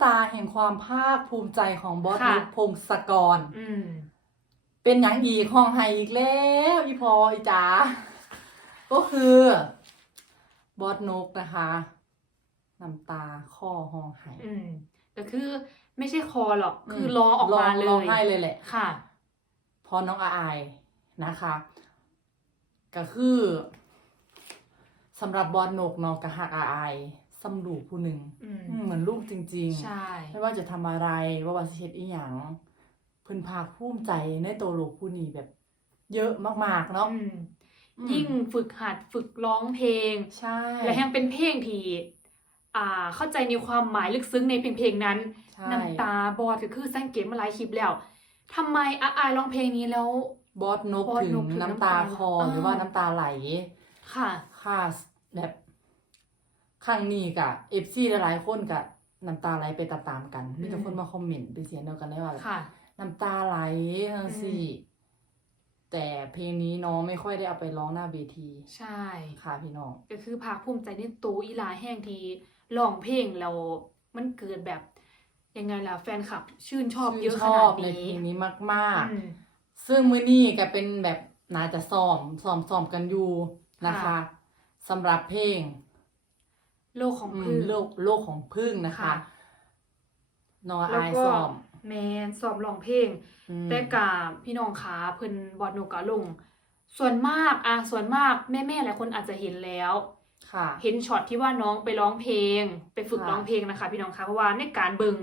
ำตาแห่งความภาคภูมิใจของบอสค่ะ นุกพงศกร อืม เป็นอย่างอีกห้องไห้อีกแล้วอีพออีจ๋าก็คือบอสนกนะคะน้ำตาข้อห้องไห้อืมก็คือไม่ใช่คอหรอก คือร้องออกมาเลร้องย ไห้เลยแหละ ค่ะ พอน้องอาอายนะคะ ก็คือสำหรับบอสนกเนาะกะหักอาอาย สำลูกผู้หนึ่งอืมอืมเหมือนลูกจริง ๆ ใช่ ไม่ว่าจะทำอะไรว่าว่าสิเฮ็ดอีหยังเพิ่นภาคภูมิใจในตัวลูกผู้นี้แบบ เยอะมากๆเนาะอืมอืมยิ่งฝึกหัดฝึกร้องเพลง ใช่และยังเป็นเพลงที่อ่าเข้าใจในความหมายลึกซึ้งในเพลงเพลงนั้นใช่น้ำตาบอดก็คือสังเกตมาหลายคลิปแล้วทำไมอาอายร้องเพลงนี้แล้ว บอสนกบอสถึงนกถึงน้ำน้ำตาตาคออ่าหรือว่าน้ำตาไหลค่ะ ค่ะแบบ ครั้งนี้กะเอฟซีหลายๆคนกะน้ำตาไหลไปตามๆกัน มีแต่อืมคนมาคอมเมนต์เป็นเสียงเดียวกันเลยว่าแบบค่ะ น้ำตาไหลทั้งสี่ แต่เพลงนี้น้องไม่ค่อยได้เอาไปร้องหน้าเวทีใช่ ค่ะพี่น้อง ก็คือภาคภูมิใจในตัวอีหลาแห้งทีร้องเพลงแล้วมันเกิดแบบ ยังไงล่ะแฟนคลับ ชื่นชอบเยอะชขอนาบดในนี้เพลงนี้มากอืม ๆ ซึ่งมื้อนี้ก็เป็นแบบน่าจะซ้อมซ้อมซ้อมกันอยู่นะคะค่ะ สำหรับเพลง โลกของอืมพึ่งโลกโลกของพึ่งนะคะค่ะน้องแล้วอายก็ซ้อมแมนสอบร้องเพลงอืมแต่กาพี่น้องขาเพิ่นบอดโนกะลง ส่วนมากอะส่วนมากแม่ๆหลายคนอาจจะเห็นแล้วค่ะเห็นช็อตที่ว่าน้องไปร้องเพลง ไปฝึกค่ะร้องเพลงนะคะ พี่น้องคะเพราะว่าในการเบิง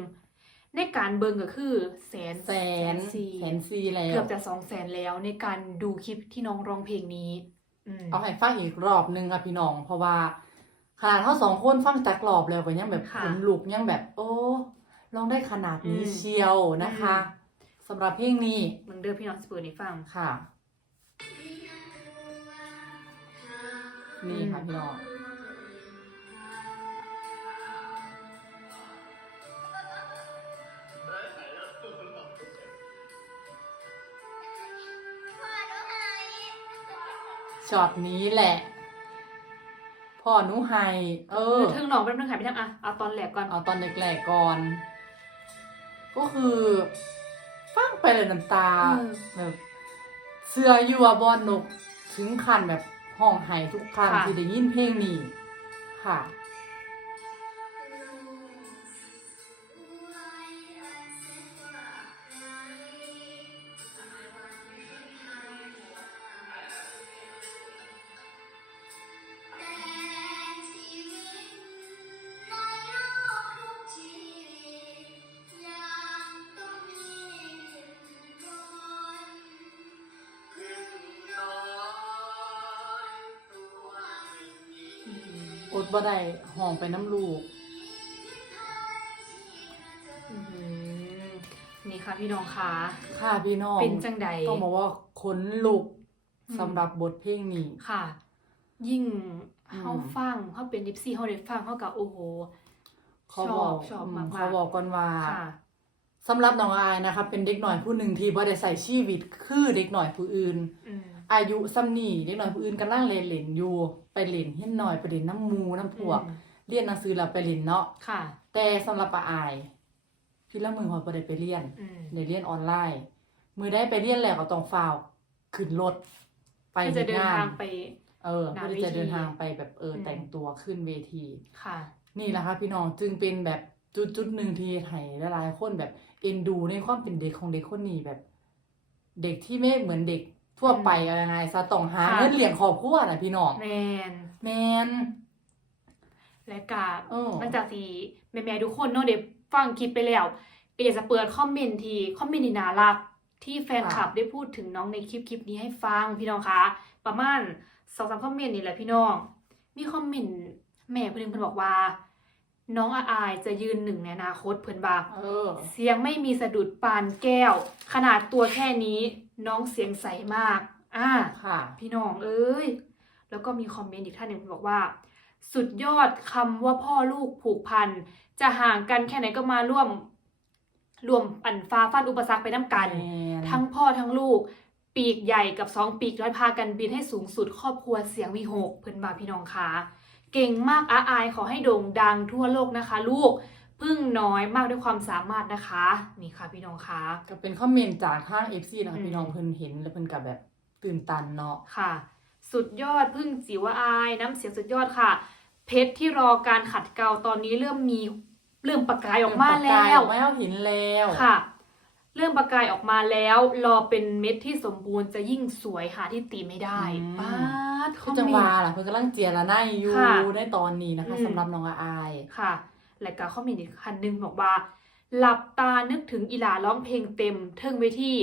ในการเบิงก็คือแสนแสนสี่แสนซีแล้เกืวอบจะสองแสนแล้วในการดูคลิปที่น้องร้องเพลงนี้อืมเอาให้ฟังอีกรอบหนึงค่ะพี่น้อง เพราะว่า ขนาดเขาสองคนฟังจากรอบแล้วก็ยังแบบขค่ะนลุกยังแบบ โอ้ร้องได้ขนาดนี้อืม เชียวนะคะสำหรับเพลงนี้มึงเด้อพี่น้องสเปิดให้ฟัง ค่ะ นี่ค่ะพี่น้องช็อตนี้แหละ พ่อหนูไฮเอเอออเทิงน้องเป็นเรื่องขายไปทั้งอะเอาตอนแรกก่อนเอาตอนแรกๆก่อน ก็คือฟังไปเลยน้ำตาเออแบบเสื้ออยู่ว่าบอนนกถึงขั้นแบบห้องไห้ทุกครั้งค่ะที่ได้ยินเพลงนี้ค่ะ ดบ่ได้ห้องไปน้ำลูก อื้อหือนี่ค่ะพี่น้องคะค่ะพี่น้องเป็นจังใด ต้องบอกว่าขนลุกอืม สำหรับบทเพลงนี้ ค่ะ ยิ่งอืม เฮาฟังเฮาเป็นดิฟซี่เฮาได้ฟังเฮาก็โอ้โห เขาบอกชอบอืมมากๆ เขาบอกกันว่า ค่ะ สำหรับน้องอายนะคะเป็นเด็กหน่อยผู้หนึ่งที่บ่ได้ใส่ชีวิตคือเด็กหน่อยผู้อื่น อืม อายุซ้ำนี่เด็กหน่อยผู้อื่นกำลังเล่นเล่นอยู่ไปเล่นเฮ็ดหน่อยไปเล่นน้ำหมูน้ำพวกอืมเรียนหนังสือแล้วไปเล่นเนาะค่ะ แต่สำหรับป้าอายพี่ละมือพอบ่ได้ไปเรียนอืมในเรียนออนไลน์ มือได้ไปเรียนแล้วก็ต้องฝ่าวขึ้นรถไปก็จะเดินฮ็ทางไป เออหน้าเพื่อที่จะเวทีเดินทางไปแบบเอออมแต่งตัวขึ้นเวทีค่ะ นี่แหละค่ะพี่น้องจึงเป็นแบบจุดจุดๆหนึ่งที่ให้หลายๆคนแบบเอ็นดูในความเป็นเด็กของเด็กคนนี้แบบ เด็กที่ไม่เหมือนเด็ก ทั่วไปอะไรไงซะต้องหาค่ะ เงินเลี้ยงครอบครัวน่ะพี่น้องแมนแมนและกาเออ มันจากที่แม่ๆทุกคนเนาะเดี๋ยวฟังคลิปไปแล้วก็อยากจะเปิดคอมเมนต์ที่คอมเมนต์ที่น่ารักที่แฟนคลับได้พูดถึงน้องในคลิปคลิปนี้ให้ฟังพี่น้องคะประมาณสองสามคอมเมนต์นี่แหละพี่น้อง มีคอมเมนต์แม่คนหนึงเพิ่นบอกว่า น้องอาอายจะยืนหนึ่งในอนาคตเพิ่นบ่า เออ เสียงไม่มีสะดุดปานแก้ว ขนาดตัวแค่นี้ น้องเสียงใสมาก อ่าค่ะ พี่น้องเอ้ย แล้วก็มีคอมเมนต์อีกท่านหนึ่งบอกว่า สุดยอดคำว่าพ่อลูกผูกพัน จะห่างกันแค่ไหนก็มาร่วมรวมอันฟ้าฟันอุปสรรคไปน้ำกัน แม่นทั้งพ่อทั้งลูก ปีกใหญ่กับสองปีกน้อยพากันบินให้สูงสุดครอบครัวเสียงวิหกเพิ่นบาพี่น้องคะเก่งมากอาอายขอให้โด่งดังทั่วโลกนะคะ ลูก พึ่งน้อยมากด้วยความสามารถนะคะนี่ค่ะพี่น้องคะก็เป็นคอมเมนต์จากทาง FC นะอืคะมพี่น้องเพิ่นเห็นแล้วเพิ่นก็แบบตื่นตันเนาะค่ะ สุดยอดพึ่งจิ๋วอาย น้ำเสียงสุดยอดค่ะ เพชรที่รอการขัดเกลาตอนนี้เริ่มมีเริ่มประกายออกมาประแล้กายอวอกมาแล้วเห็นแล้วค่ะ เริ่มประกายออกมาแล้ว รอเป็นเม็ดที่สมบูรณ์จะยิ่งสวยหาที่ตีไม่ได้ป้าดคือจังหวะล่ะเพิ่นกำลังเจียระไนอยู่ค่ะในตอนนี้นะคะอืมสำหรับน้องอาอายค่ะ และก็ข้อมีอีกคันหนึงบอกว่า หลับตานึกถึงอีหลาร้องเพลงเต็มเทิงเวที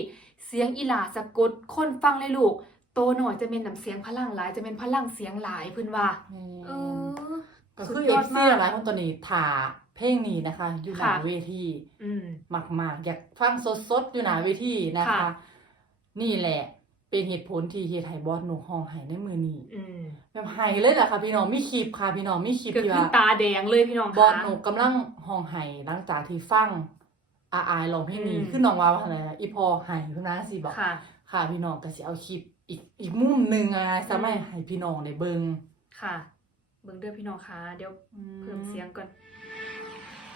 เสียงอีหลาสะกดคนฟังเลยลูก โตหน่อยจะเป็นน้ำเสียงพลังหลายจะเป็นพลังเสียงหลายเพิ่นว่าเออก็สุคือดยอด FC มากหลายคนตัวนี้ถ่าเพลงนี้นะคะ อยู่หน้าค่ะเวทีอืมมากๆ อยากฟังสดๆ อยู่หน้าเวทีนะคะค่ะนี่แหละ เป็นเหตุผลที่เฮ็ดให้บอสหนูห้องไห้ในมือนี้อืมแบบไห้เลยแหละค่ะพี่น้องมีคลิปค่ะพี่น้องมีคลิปก็ที่คือว่าตาแดงเลยพี่น้องบอสคะหนูกำลังห้องไห้หลังจากที่ฟังอาอายร้องเพลงนี้อืม คือน้องว่าว่าอะไรนะอีพอไห้เพิ่นว่าสิบอก ค่ะ ค่ะพี่น้องก็สิเอาคลิปอีกอีกมุมหนึงอะนะสมัยอืมให้พี่น้องได้เบิ่งค่ะ เบิ่งเด้อพี่น้องคะเดี๋ยวเพิ่มเสียงก่อน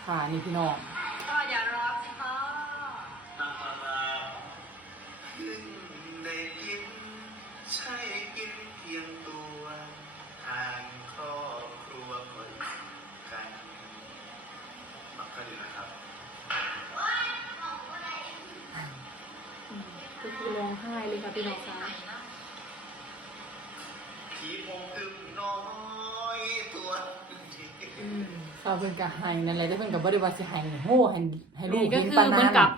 ค่ะนี่พี่น้องก็อย่ารอสิพ่อเพิ่งได้ยิน ใช่กินเพียงตัวทางครอบครัวคนกันมักก็ดีนะครับอืมก็คือร้องไห้เลยค่ะพี่น้องคะผีพงตึมน้อยตัวอืมค่ะเพิ่นก็ไห้นั่นแหละแต่เพิ่นก็บ่ได้ว่าสิไห้โหให้ให้ลูกนี่ก็เห็นคือปานเหมืนั้อนนกับ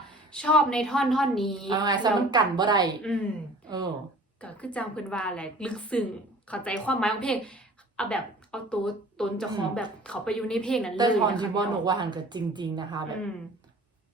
ชอบในท่อนท่อนนี้เอาไงซะมันกันบ่ได้อืมเออ ก็คือจังเพิ่นว่าแหละลึกซึ้งเข้าใจความหมายของเพลงเอาแบบเอาตัวตนเจ้าของอืมแบบเขาไปอยู่ในเพลงนั้นเลแต่ยทอนนะคะที่บอลบอกว่าหันก็จริง ๆ นะคะแบบอืม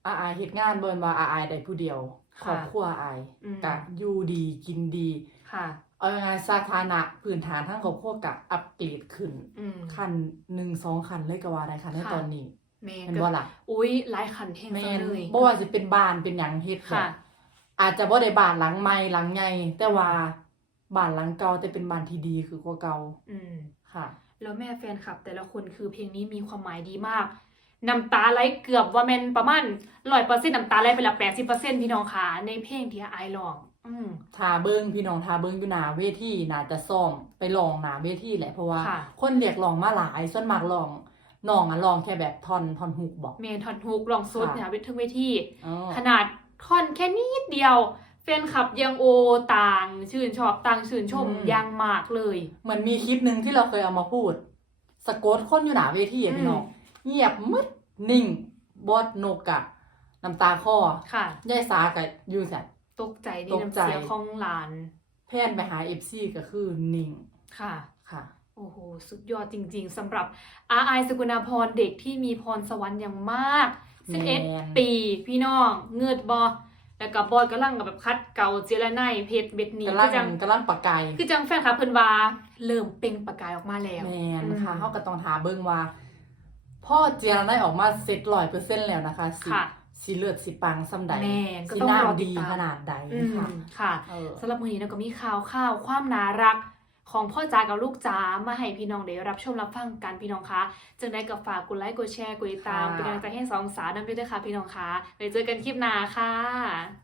อาอายเฮ็ดงานเบิ่นว่าอาอายได้ผู้เดียวคค่ะรอบครัวอาอายอืมก็อยู่ดีกินดี ค่ะ เอายังไงสถานะพื้นฐานทั้งครอบครัวก็อัปเกรดขึ้นอืม ขั้นหนึ่งสองขั้นเลยก็ว่าได้ค่ะในค่ะ ตอนนี้แม่แม่นก็บ่ล่ะอุ้ยหลายขันแห่งแม่ซะนเลย บ่ว่าสิเป็นบ้านเป็นหยังเฮ็ดแบค่ะบ อาจจะบ่ได้บ้านหลังใหม่หลังใหญ่แต่ว่าบ้านหลังเก่าแต่เป็นบ้านที่ดีคือกว่าเก่าอืมค่ะแล้วแม่แฟนคลับ แต่ละคนคือเพลงนี้มีความหมายดีมากน้ำตาไหลเกือบว่าแม่นประมาณร้อยเปอร์เซ็นต์น้ำตาไหลไปละแปดสิบเปอร์เซ็นต์พี่น้องค่ะในเพลงที่ไอายร้องอืมทาเบิ้งพี่น้องทาเบิ้งอยู่หน้าเวทีน่าจะซ่อมไปลองหน้าเวทีแหละเพราะว่าค่ะคนเรียกร้องมาหลายส่วนมากร้องน้องอะร้องแค่แบบท่อนท่อนฮุกบอกเมนทอนฮุกลองซุดค่ะเนี่ยไปถึงเวทีอ๋อขนาด ท่อนแค่นิดเดียวแฟนคลับยังโอต่างชื่นชอบต่างชื่นชมอยังมากเลย เหมือนมีคลิปหนึ่งที่เราเคยเอามาพูด สะกดคนอยู่หน้าเวทีอะพี่น้องเงียบมึดนิ่งบอดนกอะน้ำตาคอค่ะ ยายสากับยูแซ ตกใจดีตกน้ำใจ เสียงของหลานแพนไปหาเอฟซีก็คือนิ่งค่ะ ค่ะ โอ้โห สุดยอดจริงๆสำหรับอาไอสกุณาพรเด็กที่มีพรสวรรค์อย่างมาก แม่น11ปีพี่น้องเงือดบอแล้วก็บอดกำลังกับแบบคัดเกาเจรไนเพชรเบ็ดหนีกำลัคืงอจังกำลังประกายคือจังแฟนคลับเพิ่นว่าเริ่มเปล่งประกายออกมาแล้วแมนค่ะอืมเขาก็ต้องถามเบิ่งว่าพ่อเจียได้ออกมาเสร็จร้อยเปอร์เซ็นต์แล้วนะคะสิค่ะสิเลือดสิปังซ้ำใดแม่นก็สิต้องน้รอติดีดตามขนาดใดอืมค่ะค่ะเออสำหรับมือนี้เราก็มีข่าวข่าวความน่ารัก ของพ่อจ๋ากับลูกจ๋ามาให้พี่น้องได้รับชมรับฟังกันพี่น้องคะจึงได้กับฝากกดไลค์กดแชร์กดติดตามค่ะเป็นกำลังใจให้สองสาวน้ำด้วยด้วยค่ะพี่น้องคะไว้เจอกันคลิปหน้าค่ะ